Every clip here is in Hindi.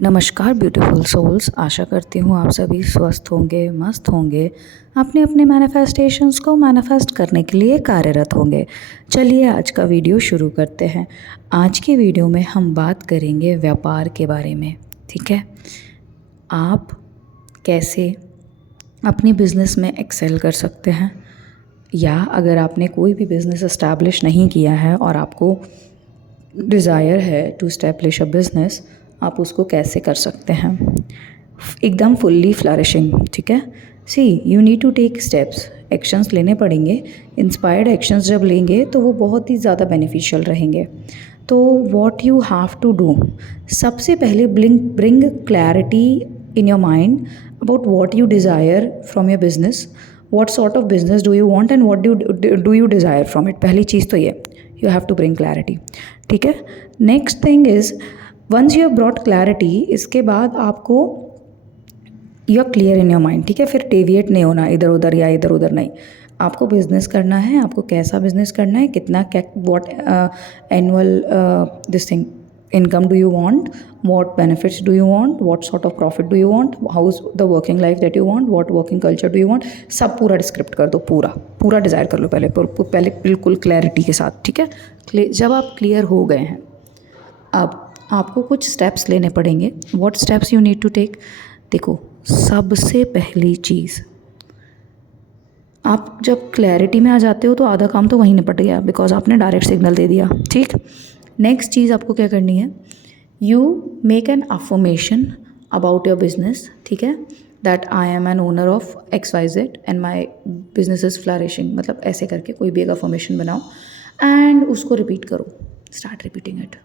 नमस्कार ब्यूटीफुल सोल्स, आशा करती हूँ आप सभी स्वस्थ होंगे, मस्त होंगे, अपने अपने मैनिफेस्टेशंस को मैनिफेस्ट करने के लिए कार्यरत होंगे। चलिए आज का वीडियो शुरू करते हैं। आज की वीडियो में हम बात करेंगे व्यापार के बारे में। ठीक है, आप कैसे अपनी बिज़नेस में एक्सेल कर सकते हैं, या अगर आपने कोई भी बिज़नेस इस्टेब्लिश नहीं किया है और आपको डिज़ायर है टू इस्टेब्लिश अ बिज़नेस, आप उसको कैसे कर सकते हैं एकदम फुल्ली फ्लरिशिंग। ठीक है, see you need to take steps, actions लेने पड़ेंगे। इंस्पायर्ड एक्शंस जब लेंगे तो वो बहुत ही ज़्यादा बेनिफिशियल रहेंगे। तो what you have to do, सबसे पहले bring clarity in your mind about what you desire from your business. What sort of business do you want and what do you desire from it. पहली चीज़ तो ये, you have to bring clarity. ठीक है, next thing is once you have brought clarity, इसके बाद आपको you are clear in your mind. ठीक है, फिर डेविएट नहीं होना इधर उधर या इधर उधर नहीं। आपको बिजनेस करना है, आपको कैसा बिजनेस करना है, कितना क्या, what annual this thing income do you want, what benefits do you want, what sort of profit do you want, how is the working life that you want, what working culture do you want, सब पूरा डिस्क्रिप्ट कर दो। पूरा डिज़ायर कर लो पहले बिल्कुल क्लैरिटी के साथ। ठीक है, जब आप क्लियर हो गए हैं, अब आपको कुछ स्टेप्स लेने पड़ेंगे। What steps you need to take, देखो सबसे पहली चीज़, आप जब क्लैरिटी में आ जाते हो तो आधा काम तो वहीं निपट गया, बिकॉज आपने डायरेक्ट सिग्नल दे दिया। ठीक, नेक्स्ट चीज़ आपको क्या करनी है, you make an affirmation about your business. ठीक है, that I am an owner of XYZ and my business is flourishing, मतलब ऐसे करके कोई भी एक अफर्मेशन बनाओ एंड उसको रिपीट करो, स्टार्ट रिपीटिंग इट।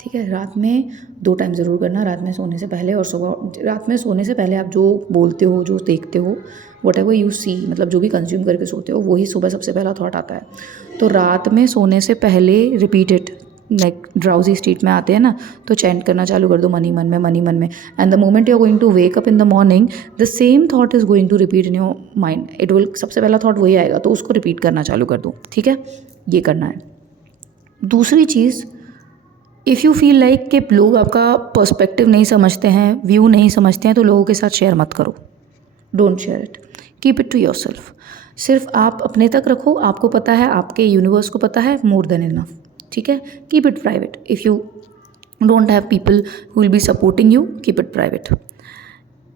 ठीक है, रात में 2 टाइम ज़रूर करना, रात में सोने से पहले और सुबह। रात में सोने से पहले आप जो बोलते हो, जो देखते हो, वट एवर यू सी, मतलब जो भी कंज्यूम करके सोते हो, वही सुबह सबसे पहला थॉट आता है। तो रात में सोने से पहले repeat it. Like drowsy state में आते हैं ना, तो चैंट करना चालू कर दो मनी मन में, and the moment you are going to wake up in the morning, the same thought is going to repeat in your mind. It will, सबसे पहला थॉट वही आएगा, तो उसको रिपीट करना चालू कर दो। ठीक है, ये करना है। दूसरी चीज़, इफ़ यू फील लाइक कि लोग आपका पर्सपेक्टिव नहीं समझते हैं, व्यू नहीं समझते हैं, तो लोगों के साथ शेयर मत करो। Don't share it, keep it to yourself. सिर्फ आप अपने तक रखो, आपको पता है, आपके यूनिवर्स को पता है, मोर देन इनफ। ठीक है, keep it private. If you don't have people who will be supporting you, keep it private.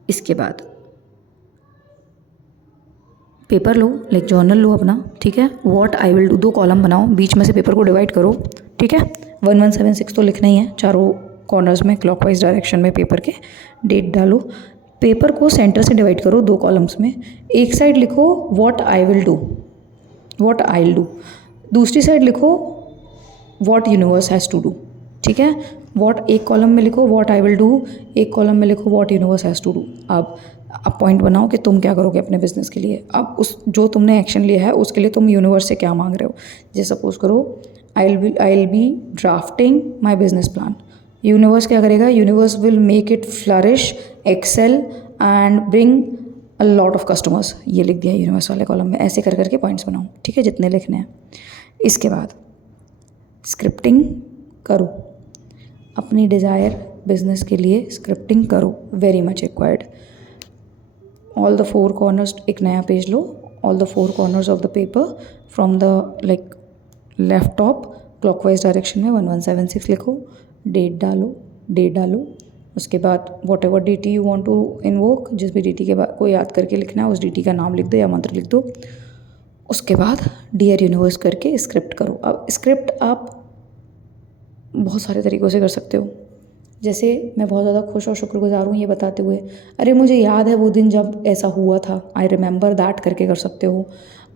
इसके बाद पेपर लो, लाइक जर्नल लो अपना। ठीक है, what I will do, 2 column बनाओ, बीच में से पेपर को डिवाइड करो। ठीक है, 1176 तो लिखना ही है, चारों कॉर्नर्स में क्लॉकवाइज डायरेक्शन में पेपर के। डेट डालो, पेपर को सेंटर से डिवाइड करो 2 कॉलम्स में। एक साइड लिखो what I will do, what I will do, दूसरी साइड लिखो what universe has to do. ठीक है, व्हाट एक कॉलम में लिखो व्हाट आई विल डू, एक कॉलम में लिखो what universe has to do. अब पॉइंट बनाओ कि तुम क्या करोगे अपने बिजनेस के लिए। अब उस जो तुमने एक्शन लिया है उसके लिए तुम यूनिवर्स से क्या मांग रहे हो। जैसे सपोज करो I will be drafting my business plan. Universe क्या करेगा, universe will make it flourish, excel and bring a lot of customers. ये लिख दिया यूनिवर्स वाले कॉलम में। ऐसे कर करके पॉइंट्स बनाओ। ठीक है, जितने लिखने हैं। इसके बाद स्क्रिप्टिंग करो, अपनी डिज़ायर बिजनेस के लिए स्क्रिप्टिंग करो, very much required. All the 4 corners, एक नया पेज लो, all the 4 corners of the paper from the like left top clockwise direction में 1176 लिखो, डेट डालो। उसके बाद whatever DT you want to invoke, जिस भी DT के बाद को याद करके लिखना है, उस DT का नाम लिख दो या मंत्र लिख दो। उसके बाद डियर यूनिवर्स करके स्क्रिप्ट करो। अब स्क्रिप्ट आप बहुत सारे तरीक़ों से कर सकते हो। जैसे मैं बहुत ज़्यादा खुश और शुक्रगुजार हूँ ये बताते हुए, अरे मुझे याद है वो दिन जब ऐसा हुआ था, आई रिमेंबर दैट करके कर सकते हो।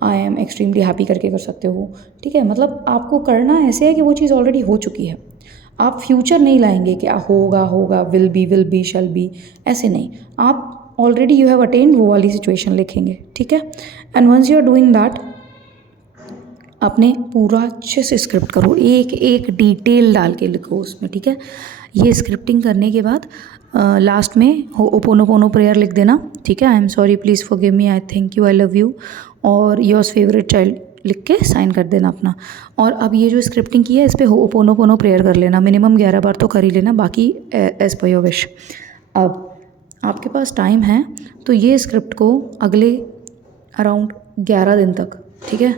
आई एम एक्सट्रीमली हैप्पी करके कर सकते हो। ठीक है, मतलब आपको करना ऐसे है कि वो चीज़ ऑलरेडी हो चुकी है। आप फ्यूचर नहीं लाएंगे कि होगा, विल बी, शैल बी, ऐसे नहीं। आप ऑलरेडी यू हैव अटेन्ड वो वाली सिचुएशन लिखेंगे। ठीक है, and once you are doing that, आपने पूरा अच्छे से स्क्रिप्ट करो, एक डिटेल डाल के लिखो उसमें। ठीक है, ये स्क्रिप्टिंग करने के बाद लास्ट में होपोनोपोनो प्रेयर लिख देना। ठीक है, I am sorry, please forgive me, I thank you, I love you, और योर्स फेवरेट चाइल्ड लिख के साइन कर देना अपना। और अब ये जो स्क्रिप्टिंग की है इस पर होपोनोपोनो प्रेयर कर लेना, मिनिमम 11 बार तो कर ही लेना, बाकी एज पर योर विश। अब आपके पास टाइम है तो ये स्क्रिप्ट को अगले अराउंड 11 दिन तक, ठीक है,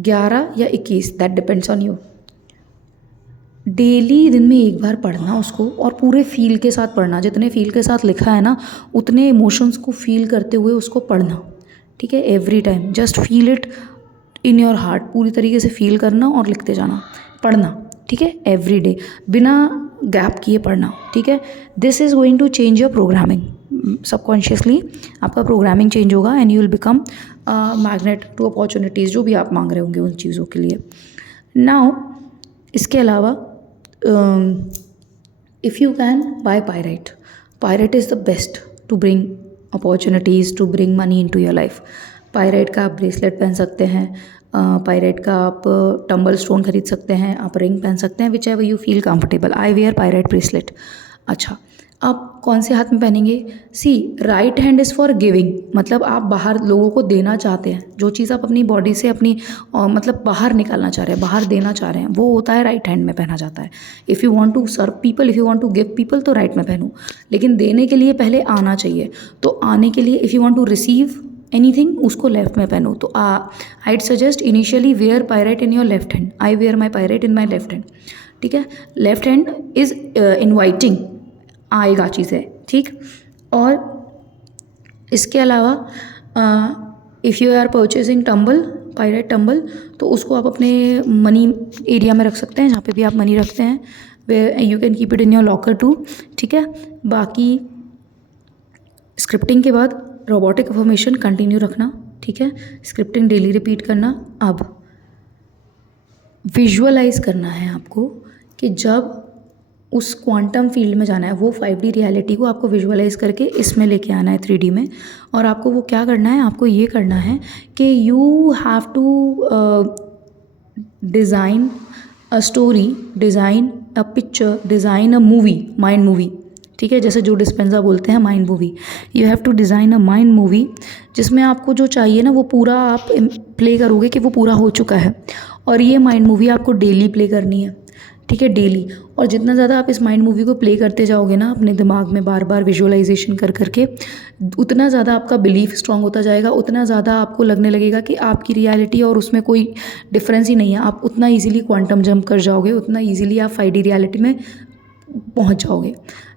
11 या 21, that depends on you, daily दिन में एक बार पढ़ना उसको, और पूरे फील के साथ पढ़ना। जितने फील के साथ लिखा है ना उतने इमोशंस को फील करते हुए उसको पढ़ना, ठीक है। Every time just feel it in your heart, पूरी तरीके से फील करना और लिखते जाना, पढ़ना, ठीक है, एवरी डे, बिना गैप किए पढ़ना, ठीक है। This is going to change your programming, subconsciously आपका प्रोग्रामिंग चेंज होगा and you will become magnet to opportunities, जो भी आप मांग रहे होंगे उन चीज़ों के लिए। नाउ इसके अलावा if you can buy pyrite, pyrite is the best to bring opportunities, to bring money into your life. Pyrite का आप ब्रेसलेट पहन सकते हैं, पायरेट का आप टम्बल स्टोन खरीद सकते हैं, आप रिंग पहन सकते हैं, whichever you feel comfortable. I wear pirate bracelet. अच्छा, आप कौन से हाथ में पहनेंगे? See, right hand is for giving, मतलब आप बाहर लोगों को देना चाहते हैं, जो चीज़ आप अपनी बॉडी से अपनी मतलब बाहर निकालना चाह रहे हैं, बाहर देना चाह रहे हैं, वो होता है राइट हैंड में पहना जाता है। If you want to serve people, if you want to give people, तो राइट में पहनो, लेकिन देने के लिए पहले आना चाहिए। तो आने के लिए if you want to receive anything, उसको लेफ्ट में पहनो। तो I'd suggest initially wear pyrite in your left hand. I wear my pyrite in my left hand, ठीक है। लेफ्ट हैंड इज़ इन्वाइटिंग, आएगा चीज़ें, ठीक। और इसके अलावा if you are purchasing tumble, pyrite tumble, तो उसको आप अपने मनी एरिया में रख सकते हैं, जहाँ पे भी आप मनी रखते हैं, way you can keep it in your locker too, ठीक है। बाकी स्क्रिप्टिंग के बाद रोबोटिक अफर्मेशन कंटिन्यू रखना, ठीक है। स्क्रिप्टिंग डेली रिपीट करना। अब विजुअलाइज करना है आपको कि जब उस क्वांटम फील्ड में जाना है, वो 5D रियलिटी को आपको विजुअलाइज करके इसमें लेके आना है 3D में। और आपको वो क्या करना है, आपको ये करना है कि you have to design a story, design a picture, design a movie, mind movie, ठीक है। जैसे जो डिस्पेंजा बोलते हैं mind movie, you have to design a mind movie, जिसमें आपको जो चाहिए ना वो पूरा आप प्ले करोगे कि वो पूरा हो चुका है। और ये माइंड मूवी आपको डेली प्ले करनी है, ठीक है, डेली। और जितना ज़्यादा आप इस माइंड मूवी को प्ले करते जाओगे ना अपने दिमाग में बार बार विजुअलाइजेशन कर करके, उतना ज़्यादा आपका बिलीफ स्ट्रांग होता जाएगा, उतना ज़्यादा आपको लगने लगेगा कि आपकी रियलिटी और उसमें कोई डिफरेंस ही नहीं है। आप उतना ईजिली क्वांटम जंप कर जाओगे, उतना ईजिली आप 5D रियलिटी में पहुंच जाओगे।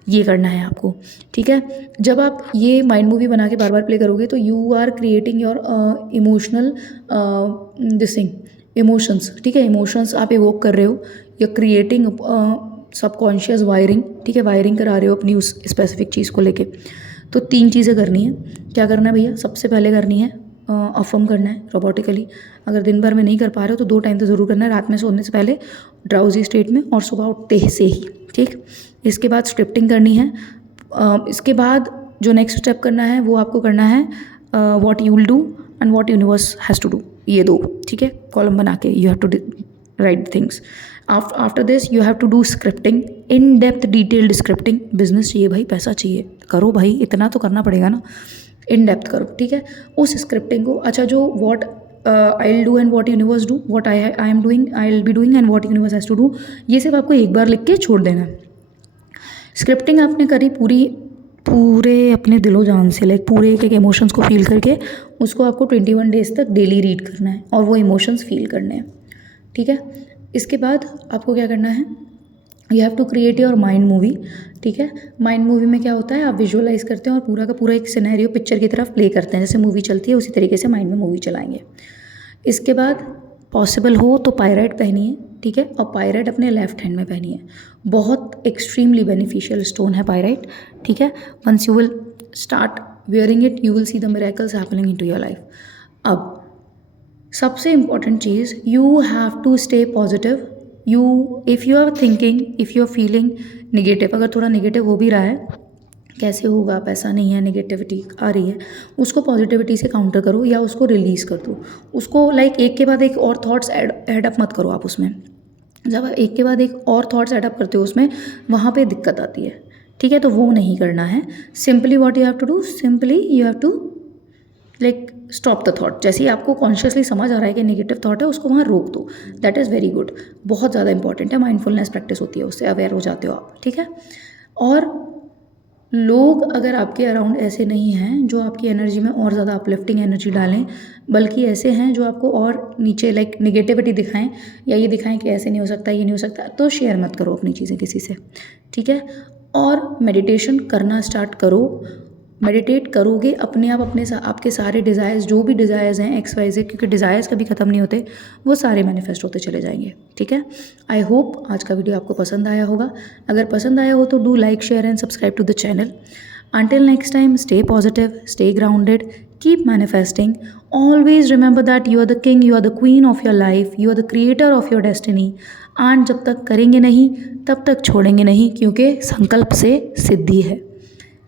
ये करना है आपको, ठीक है। जब आप ये माइंड मूवी बना के बार बार प्ले करोगे तो you are creating your emotional दिसिंग, इमोशंस, ठीक है। इमोशंस आप इवोक कर रहे हो, या क्रिएटिंग सबकॉन्शियस वायरिंग, ठीक है, वायरिंग करा रहे हो अपनी उस स्पेसिफिक चीज़ को लेके। तो 3 चीज़ें करनी है। क्या करना है भैया? सबसे पहले करनी है अफर्म करना है रोबोटिकली। अगर दिन भर में नहीं कर पा रहे हो तो 2 टाइम तो ज़रूर करना है, रात में सोने से पहले ड्राउजी स्टेट में और सुबह उठते से ही, ठीक। इसके बाद स्क्रिप्टिंग करनी है। इसके बाद जो नेक्स्ट स्टेप करना है वो आपको करना है what you will do and what universe has to do, ये 2, ठीक है, कॉलम बना के you have to write things. After this you have to do scripting, in depth detailed scripting. Business चाहिए भाई, पैसा चाहिए, करो भाई, इतना तो करना पड़ेगा ना, इन डेप्थ करो, ठीक है। उस स्क्रिप्टिंग को, अच्छा, जो what I will do and what universe do, what I am doing, I will be doing and what universe has to do, ये सिर्फ आपको एक बार लिख के छोड़ देना है। स्क्रिप्टिंग आपने करी पूरे अपने दिलो जान से, लाइक पूरे एक इमोशंस को फील करके उसको आपको 21 डेज़ तक डेली रीड करना है और वो इमोशंस फील करने हैं, ठीक है। इसके बाद आपको क्या करना है, you have to create your mind movie, ठीक है। माइंड मूवी में क्या होता है, आप विजुअलाइज करते हैं और पूरा का पूरा एक सिनेरियो पिक्चर की तरफ प्ले करते हैं, जैसे मूवी चलती है उसी तरीके से माइंड में मूवी चलाएंगे। इसके बाद पॉसिबल हो तो पायरेट पहनिए, ठीक है, और पायरेट अपने लेफ्ट हैंड में पहनिए। बहुत एक्सट्रीमली बेनिफिशियल स्टोन है पायरेट, ठीक है। Once you will start wearing it you will see the miracles happening into your life. अब सबसे इम्पॉर्टेंट चीज़, you have to stay positive. If you are thinking, if you are feeling negative, अगर थोड़ा निगेटिव हो भी रहा है, कैसे होगा, पैसा नहीं है, नेगेटिविटी आ रही है, उसको पॉजिटिविटी से काउंटर करो या उसको रिलीज़ कर दो। उसको लाइक एक के बाद एक और थॉट्स ऐड अप मत करो आप उसमें। जब आप एक के बाद एक और थॉट्स ऐड अप करते हो उसमें, वहाँ पे दिक्कत आती है, ठीक है। तो वो नहीं करना है। Simply what you have to do, simply you have to like stop the thought. जैसे ही आपको कॉन्शियसली समझ आ रहा है कि नेगेटिव थॉट है, उसको वहाँ रोक दो। दैट इज़ वेरी गुड, बहुत ज़्यादा इंपॉर्टेंट है। माइंडफुलनेस प्रैक्टिस होती है, उससे अवेयर हो जाते हो आप, ठीक है। और लोग अगर आपके अराउंड ऐसे नहीं हैं जो आपकी एनर्जी में और ज़्यादा अपलिफ्टिंग एनर्जी डालें, बल्कि ऐसे हैं जो आपको और नीचे लाइक निगेटिविटी दिखाएं या ये दिखाएं कि ऐसे नहीं हो सकता, ये नहीं हो सकता, तो शेयर मत करो अपनी चीज़ें किसी से, ठीक है। और मेडिटेशन करना स्टार्ट करो। मेडिटेट करोगे अपने आप आपके सारे डिज़ायर्स, जो भी डिज़ायर्स हैं XYZ, क्योंकि डिज़ायर्स कभी ख़त्म नहीं होते, वो सारे मैनिफेस्ट होते चले जाएंगे, ठीक है। आई होप आज का वीडियो आपको पसंद आया होगा। अगर पसंद आया हो तो do like, share and subscribe to the channel. Until next time, stay positive, stay grounded, keep manifesting. Always remember that you are the king, you are the queen of your life, you are the creator of your destiny. And जब तक करेंगे नहीं तब तक छोड़ेंगे नहीं, क्योंकि संकल्प से सिद्धि है,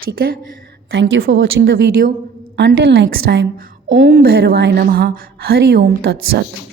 ठीक है। Thank you for watching the video. Until next time, ओम भैरवाय नमः, हरि ओम तत्सत।